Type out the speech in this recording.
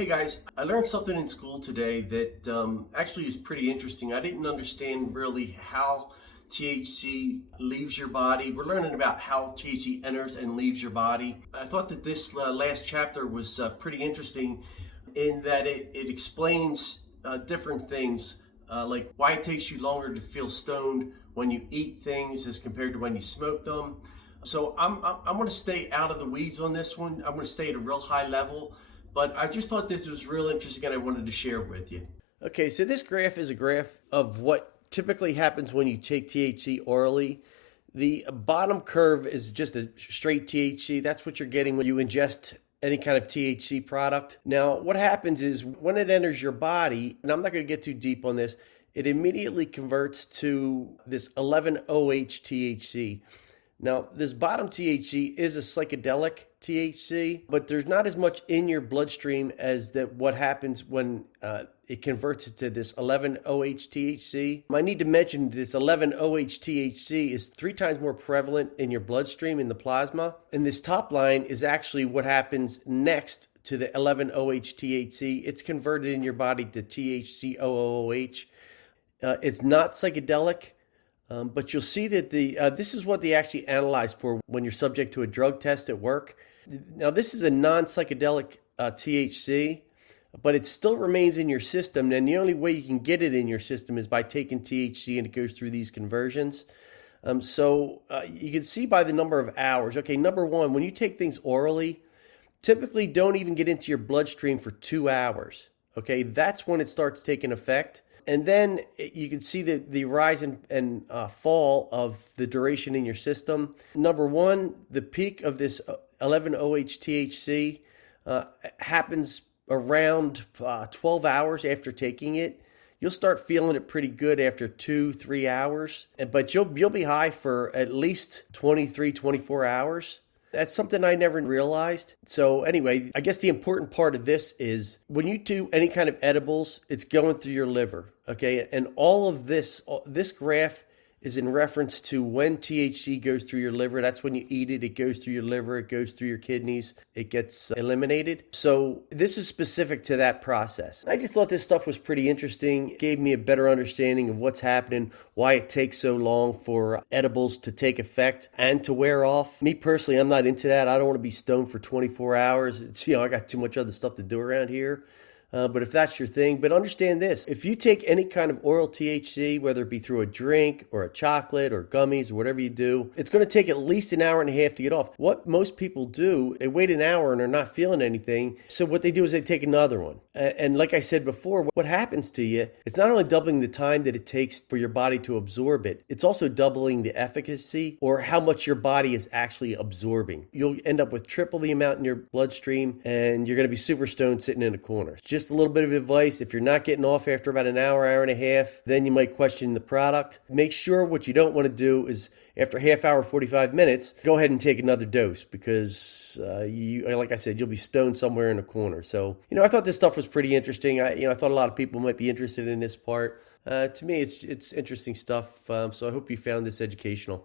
Hey guys, I learned something in school today that actually is pretty interesting. I didn't understand really how THC leaves your body. We're learning about how THC enters and leaves your body. I thought that this last chapter was pretty interesting in that it explains different things, like why it takes you longer to feel stoned when you eat things as compared to when you smoke them. So I'm going to stay out of the weeds on this one. I'm going to stay at a real high level. But I just thought this was real interesting and I wanted to share it with you. Okay, so this graph is a graph of what typically happens when you take THC orally. The bottom curve is just a straight THC. That's what you're getting when you ingest any kind of THC product. Now, what happens is when it enters your body, and I'm not going to get too deep on this, it immediately converts to this 11-OH THC. Now, this bottom THC is a psychedelic THC, but there's not as much in your bloodstream as that what happens when it converts it to this 11-OH THC. I need to mention this 11-OH THC is 3 times more prevalent in your bloodstream in the plasma. And this top line is actually what happens next to the 11-OH THC. It's converted in your body to THCOOH. It's not psychedelic. But you'll see that this is what they actually analyze for when you're subject to a drug test at work. Now, this is a non-psychedelic THC, but it still remains in your system. And the only way you can get it in your system is by taking THC, and it goes through these conversions. So you can see by the number of hours. Okay, number one, when you take things orally, typically don't even get into your bloodstream for 2 hours. Okay, that's when it starts taking effect. And then you can see the rise and fall of the duration in your system. Number one, the peak of this 11-OH THC happens around 12 hours after taking it. You'll start feeling it pretty good after 2-3 hours, but you'll be high for at least 23, 24 hours. That's something I never realized. So anyway, I guess the important part of this is when you do any kind of edibles, it's going through your liver, okay? And all of this graph is in reference to when THC goes through your liver. That's when you eat it. It goes through your liver. It goes through your kidneys. It gets eliminated. So this is specific to that process. I just thought this stuff was pretty interesting. It gave me a better understanding of what's happening, why it takes so long for edibles to take effect and to wear off. Me personally, I'm not into that. I don't want to be stoned for 24 hours. I got too much other stuff to do around here. But if that's your thing, but understand this, if you take any kind of oral THC, whether it be through a drink or a chocolate or gummies or whatever you do, it's going to take at least an hour and a half to get off. What most people do, they wait an hour and are not feeling anything. So what they do is they take another one. And like I said before, what happens to you, it's not only doubling the time that it takes for your body to absorb it, it's also doubling the efficacy or how much your body is actually absorbing. You'll end up with triple the amount in your bloodstream and you're going to be super stoned sitting in a corner. Just a little bit of advice. If you're not getting off after about an hour, hour and a half, then you might question the product. Make sure what you don't want to do is after a half hour, 45 minutes, go ahead and take another dose because like I said, you'll be stoned somewhere in a corner. So, I thought this stuff was pretty interesting. I thought a lot of people might be interested in this part. To me, it's interesting stuff. So I hope you found this educational.